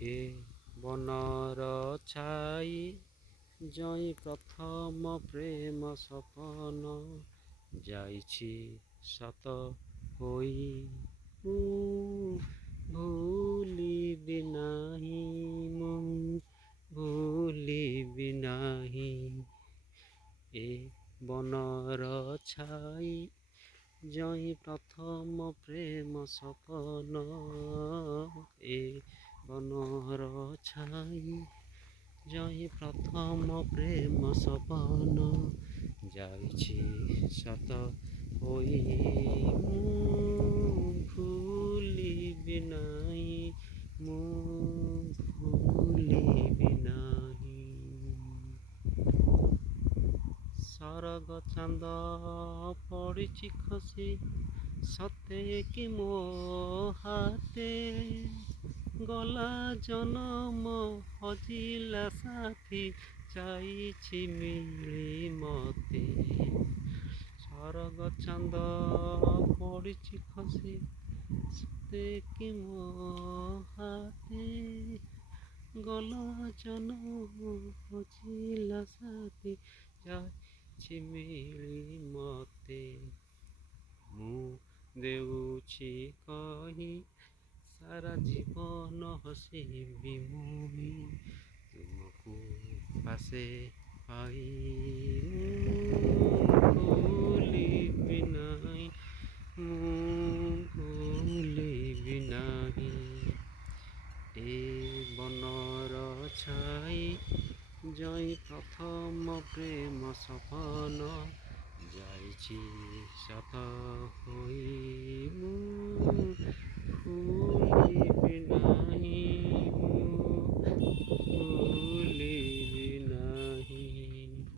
ଏ ବନର ଛାଇ ଜଇଁ ପ୍ରଥମ ପ୍ରେମ ସପନ ଯାଇଛି ସତ ହୋଇ। ମୁଁ ଭୁଲିବି ନାହିଁ, ମୁଁ ଭୁଲିବି ନାହିଁ। ଏ ବନର ଛାଇ ଜଇଁ ପ୍ରଥମ ପ୍ରେମ ସପନ, ଏ ବନର ଛାଇ ଜଇଁ ପ୍ରଥମ ପ୍ରେମ ସପନ ଯାଇଛି ସତ ହୋଇ। ମୁଁ ଭୁଲିବି ନାହିଁ, ମୁଁ ଭୁଲିବି ନାହିଁ। ସରଗ ଚାନ୍ଦ ପଡ଼ିଛି ଖସି ସତେ କି ମୋ ହାତେ, ଗଲା ଜନମ ହଜିଲା ସାଥୀ ଯାଇଛି ମିଳି ମତେ। ସରଗ ଚାନ୍ଦ ପଡ଼ିଛି ଖସି ସତେ କି ମୋ ହାତେ, ଗଲା ଜନମ ହଜିଲା ସାଥୀ ଯାଇଛି ମିଳି ମତେ। ମୁଁ ଦେଉଛି କହି ସାରା ଜୀବନ ହସିବି ମୁହିଁ ତୁମକୁ ପାଶେ ପାଇ। ମୁଁ ଭୁଲିବି ନାହିଁ, ମୁଁ ଭୁଲିବି ନାହିଁ। ଏ ବନର ଛାଇ ଜଇଁ ପ୍ରଥମ ପ୍ରେମ ସପନ ଯାଇଛି ସତ ହୋଇ। ମୁଁ ଭୁଲିବି ନାହିଁ।